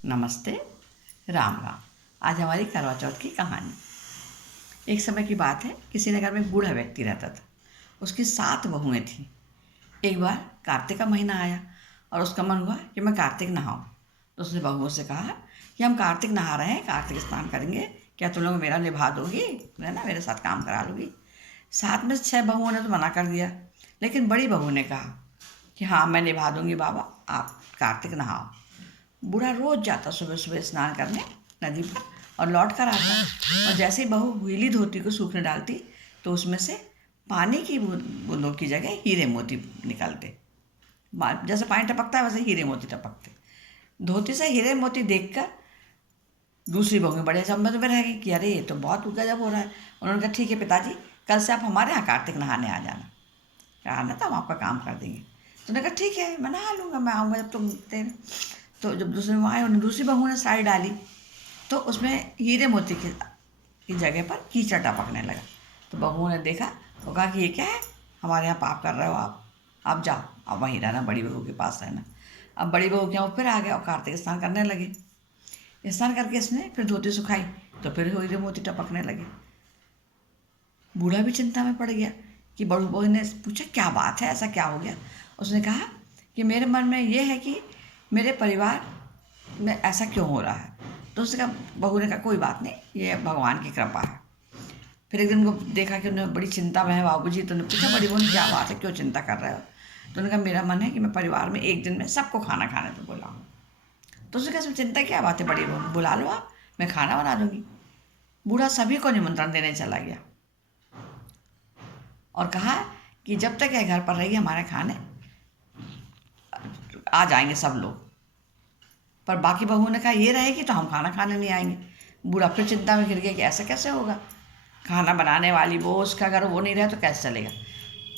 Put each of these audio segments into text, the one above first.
नमस्ते, राम राम। आज हमारी करवा चौथ की कहानी। एक समय की बात है, किसी नगर में एक बूढ़ा व्यक्ति रहता था। उसकी 7 बहुएं थीं। एक बार कार्तिक का महीना आया और उसका मन हुआ कि मैं कार्तिक नहाऊं। तो उसने बहुओं से कहा कि हम कार्तिक नहा रहे हैं, कार्तिक स्नान करेंगे, क्या तुम लोग मेरा निभा दोगी, है ना, मेरे साथ काम करा लोगी। 7 में से 6 बहुओं ने तो मना कर दिया, लेकिन बड़ी बहू ने कहा कि हाँ, मैं निभा दूंगी बाबा, आप कार्तिक नहाओ। बूढ़ा रोज जाता सुबह सुबह स्नान करने नदी पर और लौट कर आता, और जैसे ही बहू गीली धोती को सूखने डालती तो उसमें से पानी की बूंदों की जगह हीरे मोती निकलते। जैसे पानी टपकता है वैसे हीरे मोती टपकते। धोती से हीरे मोती देखकर दूसरी बहू में बड़े अचंभे में रह गई कि अरे ये तो बहुत गजब हो रहा है। उन्होंने कहा ठीक है पिताजी, कल से आप हमारे यहाँ कार्तिक नहाने आ जाना, कहा ना तो हम आपका काम कर देंगे। तो उन्होंने कहा ठीक है, मैं नहा लूँगा, मैं आऊँगा जब तुम तेरे। तो जब दूसरे में आए, उन्होंने दूसरी बहू ने साड़ी डाली तो उसमें हीरे मोती की जगह पर कीचड़ टपकने लगा। तो बहुओं ने देखा, वो कहा कि ये क्या है, हमारे यहाँ पाप कर रहे हो आप जाओ, अब वहीं रहना, बड़ी बहू के पास रहना। अब बड़ी बहू के यहाँ फिर आ गया और कार्तिक स्नान करने लगे। स्नान करके इसने फिर धोती सुखाई तो फिर हीरे मोती टपकने लगे। बूढ़ा भी चिंता में पड़ गया कि बड़ू बहू ने पूछा क्या बात है, ऐसा क्या हो गया। उसने कहा कि मेरे मन में ये है कि मेरे परिवार में ऐसा क्यों हो रहा है। तो उसने कहा, बहू ने कहा कोई बात नहीं, ये भगवान की कृपा है। फिर एक दिन उनको देखा कि उन्हें बड़ी चिंता में है बाबूजी, तो उन्होंने पूछा बड़ी बहू क्या बात है, क्यों चिंता कर रहे हो। तो उन्होंने कहा मेरा मन है कि मैं परिवार में एक दिन में सबको खाना खाने पर बुलाऊँ। तो उसने कहा इसमें चिंता क्या बात है बड़ी बहू, बुला लो आप, मैं खाना बना दूँगी। बूढ़ा सभी को निमंत्रण देने चला गया और कहा कि जब तक यह घर पर रहेगी हमारे खाने आ जाएंगे सब लोग, पर बाकी बहुओं ने कहा ये रहेगी तो हम खाना खाने नहीं आएंगे। बूढ़ा फिर चिंता में घिर गया कि ऐसा कैसे होगा, खाना बनाने वाली वो, उसका अगर वो नहीं रहे तो कैसे चलेगा।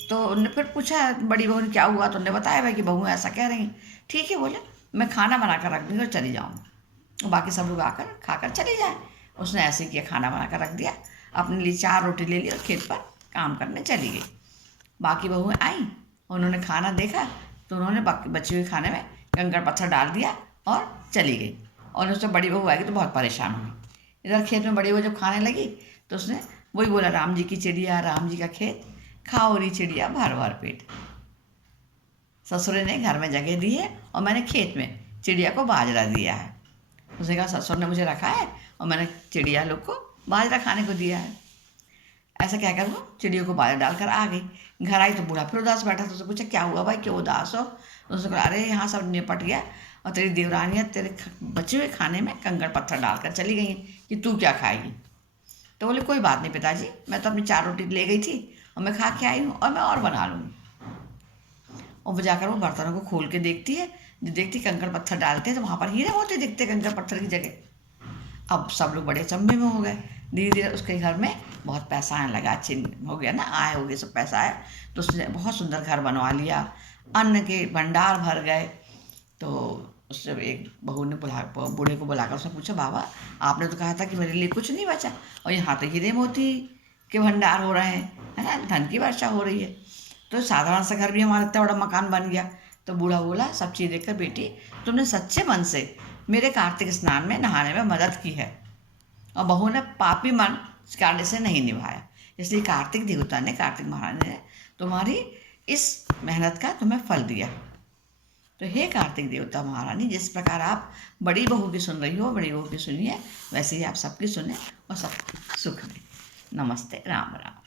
तो उनने फिर पूछा बड़ी बहू ने क्या हुआ, तो उन्होंने बताया भाई कि बहू ऐसा कह रही हैं। ठीक है बोले, मैं खाना बना कर रख दूँगी और चली जाऊँगी, और बाकी सब लोग आकर खाकर चले जाए। उसने ऐसे किया, खाना बना कर रख दिया, अपने लिए 4 रोटी ले ली और खेत पर काम करने चली गई। बाकी बहुएं आईं, उन्होंने खाना देखा तो उन्होंने बाकी बचे हुए खाने में कंकड़ पत्थर डाल दिया और चली गई। और उससे बड़ी बहू आएगी तो बहुत परेशान हुई। इधर खेत में बड़ी बहू जब खाने लगी तो उसने वही बोला, राम जी की चिड़िया, राम जी का खेत, खाओ री चिड़िया भर भर पेट। ससुर ने घर में जगह दी है और मैंने खेत में चिड़िया को बाजरा दिया है। उसने कहा ससुर ने मुझे रखा है और मैंने चिड़िया लोग को बाजरा खाने को दिया है। ऐसा कहकर वो चिड़ियों को बाजरा डालकर आ गई। घर आई तो बूढ़ा फिर उदास बैठा, तो उसने पूछा क्या हुआ भाई, क्यों उदास हो। तो उसने कहा अरे यहाँ सब निपट गया और तेरी देवरानियाँ तेरे बचे हुए खाने में कंकड़ पत्थर डालकर चली गई हैं कि तू क्या खाएगी। तो बोले कोई बात नहीं पिताजी, मैं तो अपनी 4 रोटी ले गई थी और मैं खा के आई हूँ और मैं और बना लूँगी। और वो जाकर वो बर्तनों को खोल के देखती है, जो देखती कंकड़ पत्थर डालते हैं तो वहाँ पर हीरे मोती दिखते कंकड़ पत्थर की जगह। अब सब लोग बड़े अचंभे में हो गए। धीरे धीरे उसके घर में बहुत पैसा आने लगा, अच्छे हो गया ना, आय हो गए, सब पैसा आया तो उसने बहुत सुंदर घर बनवा लिया, अन्न के भंडार भर गए। तो उससे एक बहू ने बूढ़े को बुलाकर उसने पूछा, बाबा आपने तो कहा था कि मेरे लिए कुछ नहीं बचा और यहाँ तो हीरे मोती के भंडार हो रहे हैं, है ना, धन की वर्षा हो रही है, तो साधारण सा घर भी हमारा इतना बड़ा मकान बन गया। तो बूढ़ा बोला, सब चीज़ देखकर बेटी तुमने सच्चे मन से मेरे कार्तिक स्नान में नहाने में मदद की है और बहू ने पापी मन कार्य से नहीं निभाया, इसलिए कार्तिक देवता ने, कार्तिक महाराज ने तुम्हारी इस मेहनत का तुम्हें फल दिया। तो हे कार्तिक देवता महारानी, जिस प्रकार आप बड़ी बहू की सुन रही हो, बड़ी बहू की सुनिए, वैसे ही आप सबकी सुने और सब सुख दें। नमस्ते, राम राम।